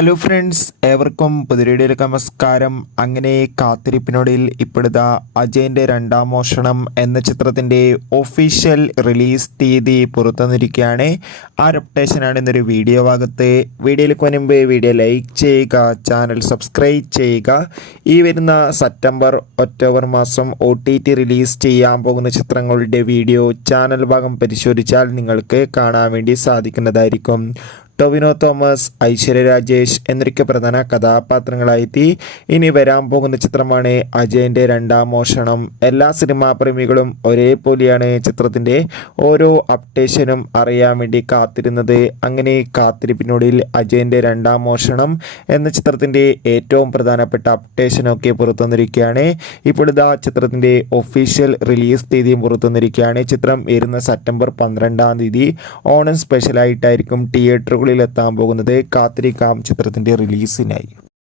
Hello friends, ഏവർക്കും പുതിയൊരു നമസ്കാരം. അങ്ങനെ കാത്തിരിപ്പിനൊടുവിൽ ഇപ്പോഴത്തെ അജയൻ്റെ രണ്ടാം മോഷണം എന്ന ചിത്രത്തിൻ്റെ ഒഫീഷ്യൽ റിലീസ് തീയതി പുറത്തുവന്നിരിക്കുകയാണ്. ആ അപ്ഡേഷനാണ് ഇന്നൊരു വീഡിയോ ഭാഗത്ത്. വീഡിയോയിലേക്ക് മുൻപ് വീഡിയോ ലൈക്ക് ചെയ്യുക, ചാനൽ സബ്സ്ക്രൈബ് ചെയ്യുക. ഈ വരുന്ന സെപ്റ്റംബർ ഒക്ടോബർ മാസം OTT റിലീസ് ചെയ്യാൻ പോകുന്ന ചിത്രങ്ങളുടെ വീഡിയോ ചാനൽ ഭാഗം പരിശോധിച്ചാൽ നിങ്ങൾക്ക് കാണാൻ വേണ്ടി സാധിക്കുന്നതായിരിക്കും. ടൊവിനോ തോമസ്, ഐശ്വര്യ രാജേഷ് എന്നൊക്കെ പ്രധാന കഥാപാത്രങ്ങളായെത്തി ഇനി വരാൻ പോകുന്ന ചിത്രമാണ് അജയൻ്റെ രണ്ടാം മോഷണം. എല്ലാ സിനിമാ പ്രേമികളും ഒരേപോലെയാണ് ചിത്രത്തിൻ്റെ ഓരോ അപ്ഡേഷനും അറിയാൻ വേണ്ടി കാത്തിരുന്നത്. അങ്ങനെ കാത്തിരിപ്പിനൊടുവിൽ അജയൻ്റെ രണ്ടാം മോഷണം എന്ന ചിത്രത്തിൻ്റെ ഏറ്റവും പ്രധാനപ്പെട്ട അപ്ഡേഷനൊക്കെ പുറത്തുവന്നിരിക്കുകയാണ്. ഇപ്പോഴിതാ ചിത്രത്തിൻ്റെ ഒഫീഷ്യൽ റിലീസ് തീയതിയും പുറത്തുവന്നിരിക്കുകയാണ്. ചിത്രം വരുന്ന സെപ്റ്റംബർ 12-ാം തീയതി ഓണം സ്പെഷ്യലായിട്ടായിരിക്കും തിയേറ്ററുകളിൽ എത്താൻ പോകുന്നത്. കാത്തിരിക്കാം ചിത്രത്തിൻ്റെ റിലീസിനായി.